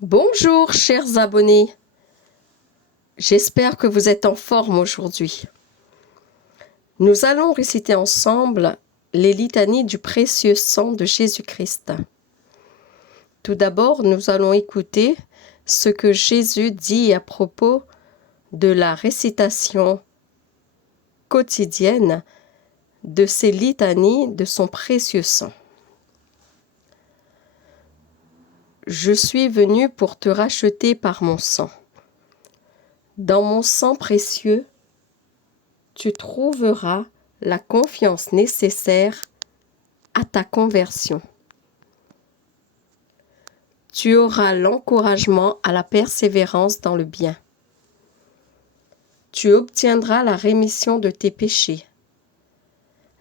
Bonjour chers abonnés, j'espère que vous êtes en forme aujourd'hui. Nous allons réciter ensemble les litanies du précieux sang de Jésus-Christ. Tout d'abord, nous allons écouter ce que Jésus dit à propos de la récitation quotidienne de ces litanies de son précieux sang. Je suis venu pour te racheter par mon sang. Dans mon sang précieux, tu trouveras la confiance nécessaire à ta conversion. Tu auras l'encouragement à la persévérance dans le bien. Tu obtiendras la rémission de tes péchés,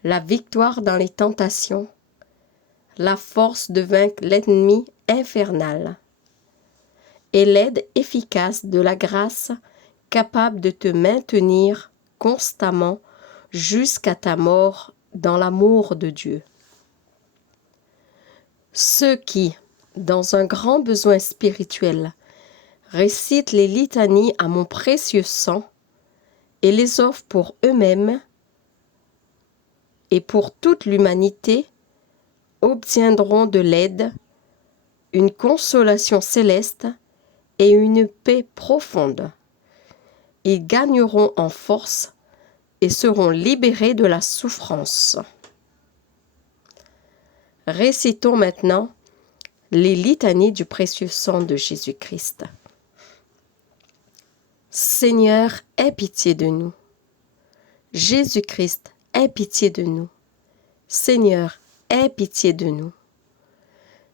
la victoire dans les tentations, la force de vaincre l'ennemi infernal et l'aide efficace de la grâce capable de te maintenir constamment jusqu'à ta mort dans l'amour de Dieu. Ceux qui, dans un grand besoin spirituel, récitent les litanies à mon précieux sang et les offrent pour eux-mêmes et pour toute l'humanité, obtiendront de l'aide, une consolation céleste et une paix profonde. Ils gagneront en force et seront libérés de la souffrance. Récitons maintenant les litanies du précieux sang de Jésus-Christ. Seigneur, aie pitié de nous. Jésus-Christ, aie pitié de nous. Seigneur, aie pitié de nous.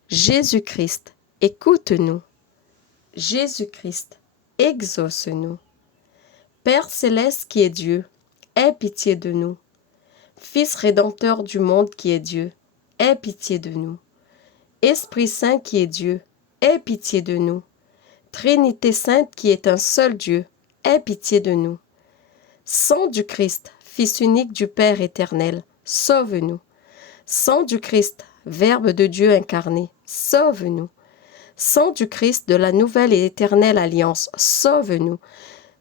Jésus-Christ, écoute-nous. Jésus-Christ, exauce-nous. Père céleste qui est Dieu, aie pitié de nous. Fils rédempteur du monde qui est Dieu, aie pitié de nous. Esprit Saint qui est Dieu, aie pitié de nous. Trinité Sainte qui est un seul Dieu, aie pitié de nous. Sang du Christ, Fils unique du Père éternel, sauve-nous. Sang du Christ, Verbe de Dieu incarné, sauve-nous. Sang du Christ de la nouvelle et éternelle alliance, sauve-nous.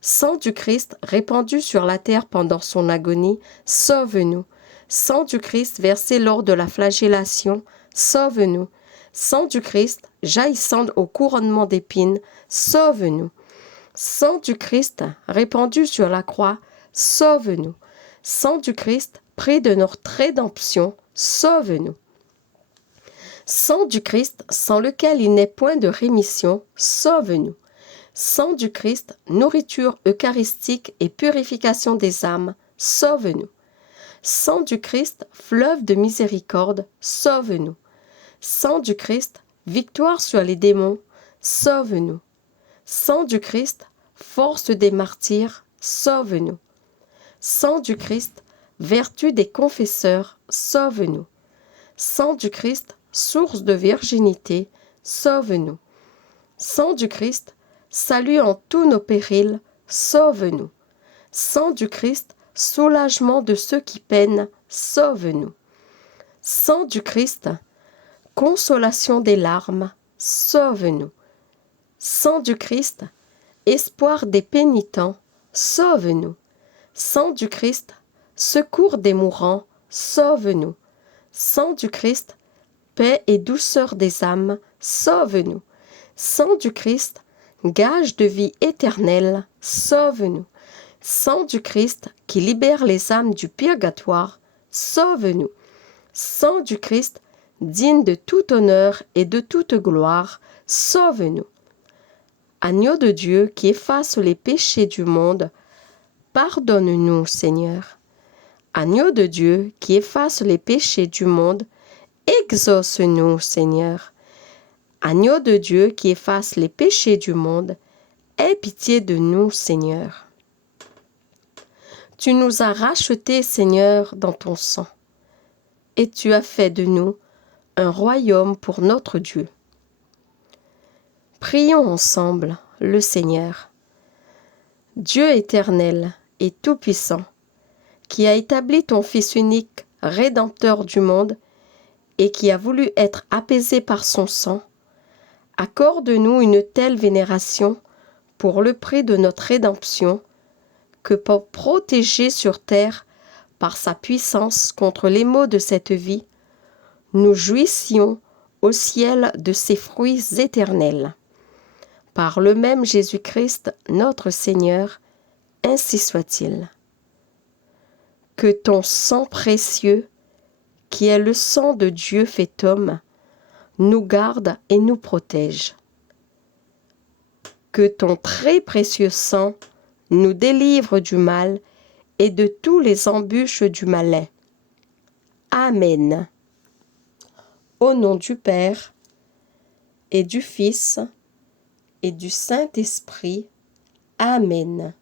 Sang du Christ répandu sur la terre pendant son agonie, sauve-nous. Sang du Christ versé lors de la flagellation, sauve-nous. Sang du Christ jaillissant au couronnement d'épines, sauve-nous. Sang du Christ répandu sur la croix, sauve-nous. Sang du Christ près de notre rédemption, sauve-nous. Sang du Christ sans lequel il n'est point de rémission, sauve-nous. Sang du Christ, nourriture eucharistique et purification des âmes, sauve-nous. Sang du Christ, fleuve de miséricorde, sauve-nous. Sang du Christ, victoire sur les démons, sauve-nous. Sang du Christ, force des martyrs, sauve-nous. Sang du Christ, vertu des confesseurs, sauve-nous. Sang du Christ, source de virginité, sauve-nous. Sang du Christ, salut en tous nos périls, sauve-nous. Sang du Christ, soulagement de ceux qui peinent, sauve-nous. Sang du Christ, consolation des larmes, sauve-nous. Sang du Christ, espoir des pénitents, sauve-nous. Sang du Christ, secours des mourants, sauve-nous. Sang du Christ, paix et douceur des âmes, sauve-nous. Sang du Christ, gage de vie éternelle, sauve-nous. Sang du Christ qui libère les âmes du purgatoire, sauve-nous. Sang du Christ, digne de tout honneur et de toute gloire, sauve-nous. Agneau de Dieu qui efface les péchés du monde, pardonne-nous, Seigneur. Agneau de Dieu qui efface les péchés du monde, exauce-nous, Seigneur. Agneau de Dieu qui efface les péchés du monde, aie pitié de nous, Seigneur. Tu nous as rachetés, Seigneur, dans ton sang, et tu as fait de nous un royaume pour notre Dieu. Prions ensemble le Seigneur. Dieu éternel et tout-puissant, qui a établi ton Fils unique, Rédempteur du monde, et qui a voulu être apaisé par son sang, Accorde-nous une telle vénération pour le prix de notre rédemption, que pour protéger sur terre par sa puissance contre les maux de cette vie, nous jouissions au ciel de ses fruits éternels. Par le même Jésus-Christ, notre Seigneur, ainsi soit-il. Que ton sang précieux, qui est le sang de Dieu fait homme, nous garde et nous protège. Que ton très précieux sang nous délivre du mal et de tous les embûches du malin. Amen. Au nom du Père, et du Fils, et du Saint-Esprit. Amen.